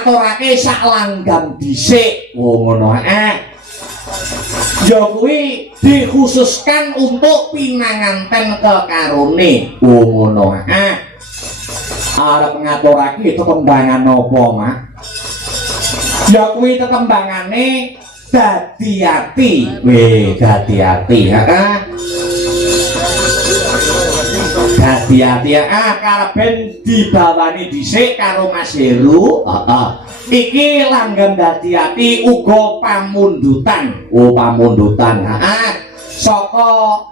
ngaturake sak langgam dhisik. Oh ngono ya kuwi dikhususkan untuk pinanganten kekarone. Oh ngono arep ngaturake tetembangan apa Mak? Ya kuwi tetembangane dadi ati. Dadi ati dadi ati kareben dibawani dhisik karo Mas Heru. Iki langgam dadi ati uga pamundutan. Oh pamundutan saka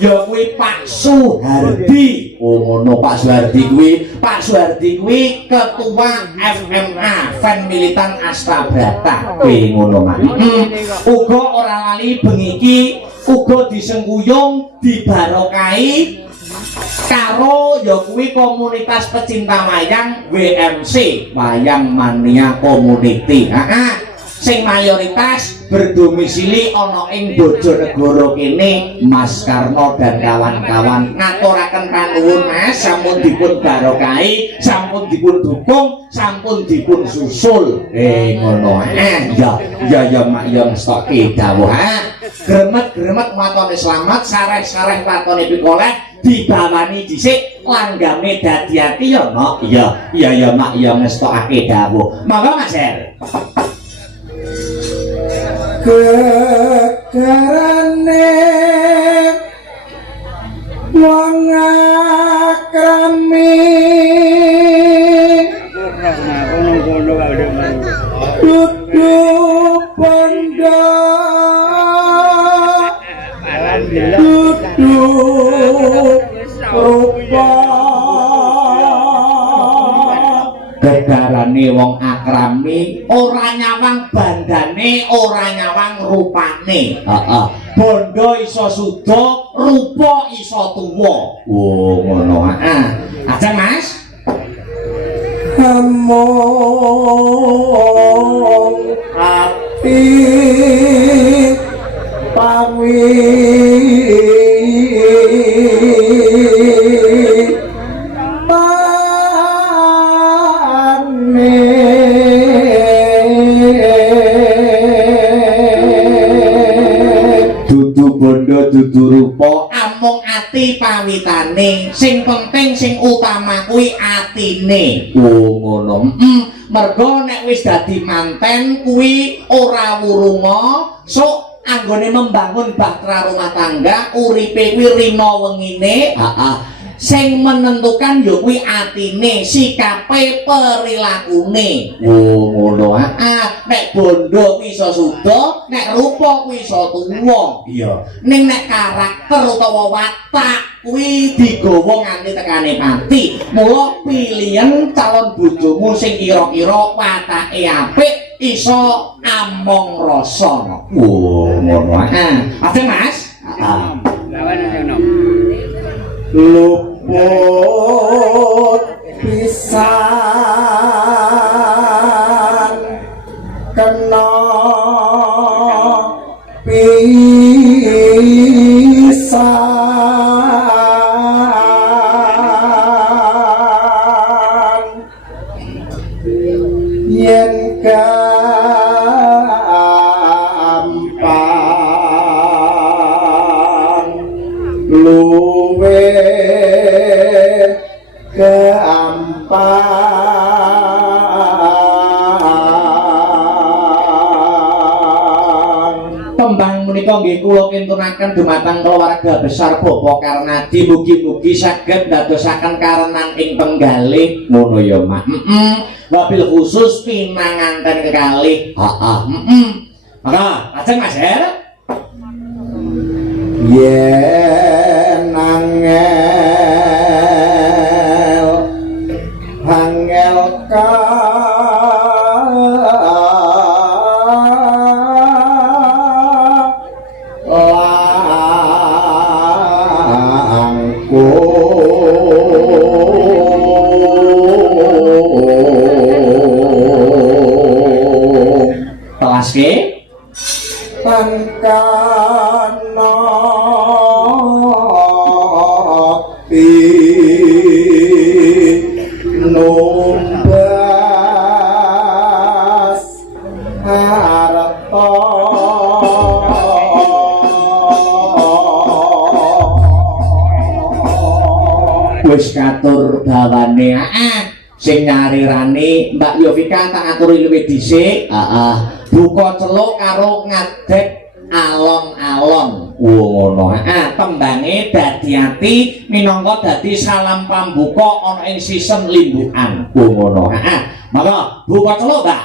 ya kuwi Pak Suhardi. Oh ngono Pak Suhardi kuwi ketua FMA Fan Militan Astabrata kuwi ngono Mak. Uga ora lali bengi iki uga disengkuyung dibarokai karo ya kuwi komunitas pecinta wayang WMC Wayang Mania Community. Sing mayoritas berdomisili ana ing Bojonegoro kene. Mas Karno dan kawan-kawan ngaturaken panuwun Mas, sampun dipun barokahi, sampun dipun dukung, sampun dipun susul. Ngono ya Mak ya ngestokke dawuh. Gremet-gremet watone slamet, sareh-sareh watone pikoleh, dibawani dhisik langgame dadi ati ya Mak. Ya Mak ya ngestokake dawuh. Monggo Mas Her. Kekarane wong akrami dudu bondo dudu rupa gegarane wong akrami ora nyawang bandane ora nyawang rupane. Bondo iso suda rupa iso tuwa. Oh ngono ajeng Mas. Among ati pawi bondo dudu rupa amung ati pawitane sing penting sing utama kuwi atine. Oh ngono. Mergo nek wis dadi manten kuwi ora wurunga sok anggone membangun bahtera rumah tangga uripe kuwi rina wengine. Sing menentukan ya kuwi atine, sikape, perilakune. Oh ngono nek bondo kuwi iso suda, nek rupa kuwi iso tuwa. Iya. Ning nek karakter utawa watak kuwi digawa nganti tekane mati. Mula pilihan calon bojomu sing kira-kira watake apik, iso among rasa. Oh ngono Ajeng Mas. Luput pisan kena pisan yen gampang luwe gampang. Tembang menika nggih kula kintunaken dumateng keluarga besar Bapak Karnadi, mugi-mugi saged ndadosaken karenan ing penggalih ngono ya Mak. Wabil khusus pinanganten kekalih. Maka ajeng Mas Her. Yen angel ka Telaske tangkana numpak wis katur bawane sing nyarirani Mbak Yovika tak aturi luwih dhisik buka celuk karo ngadeg alon-alon ngono tembange dadi ati minangka dadi salam pambuka ana ing season limbukan ngono maka buka celuk Mbak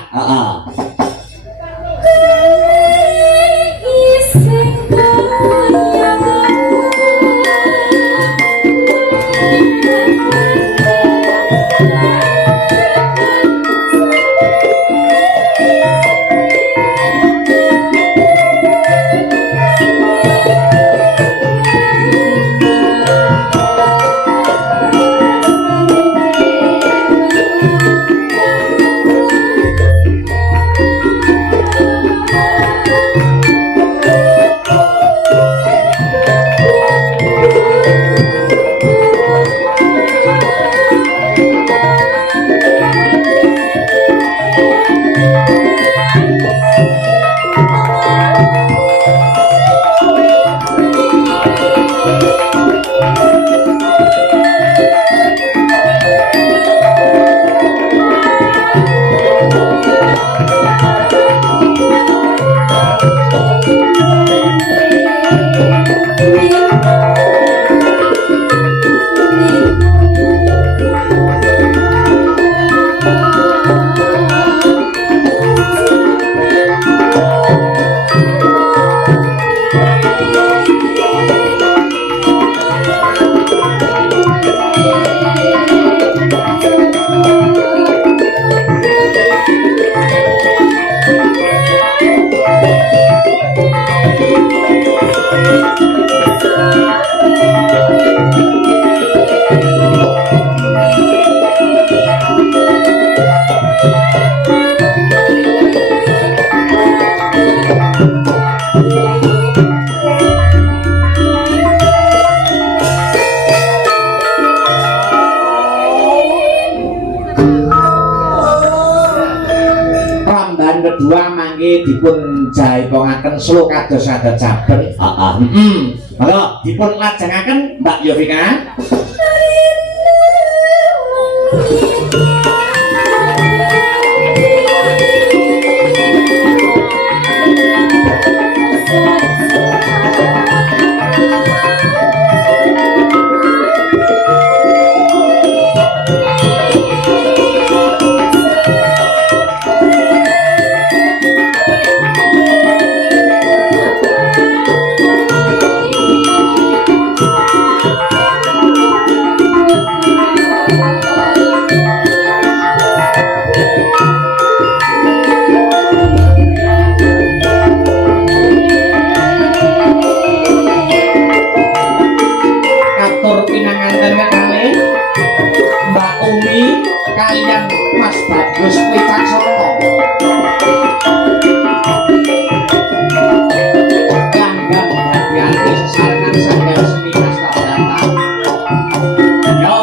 kedua mangke dipun jaipongaken slow kados ada caben maka dipun lajengaken Mbak Yovika kalian Mas Bagus Wicaksono langgam hati-hati sesarengan sadar seni kasta datang yo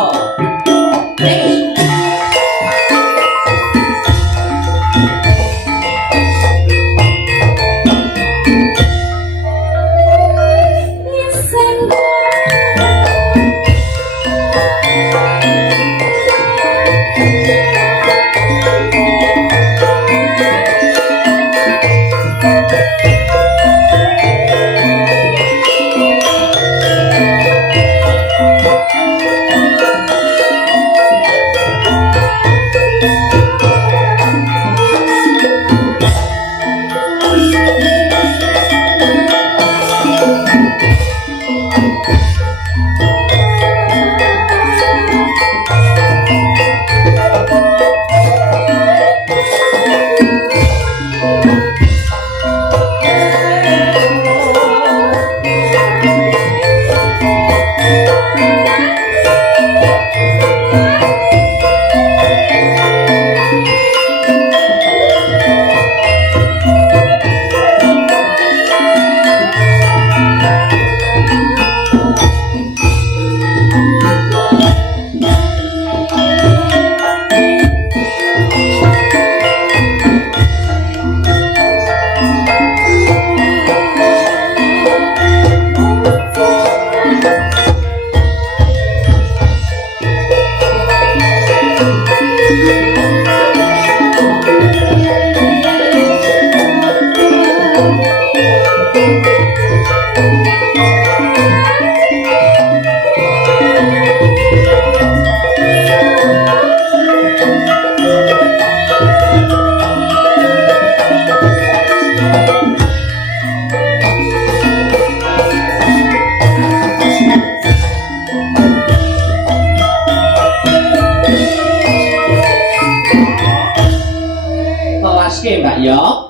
teruske Mbak ya.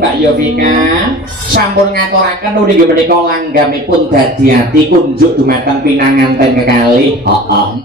Mbak Yovika sampun ngaturaken niki menika langgamipun dadi ati kunjuk dumateng pinanganten kekalih. Heeh.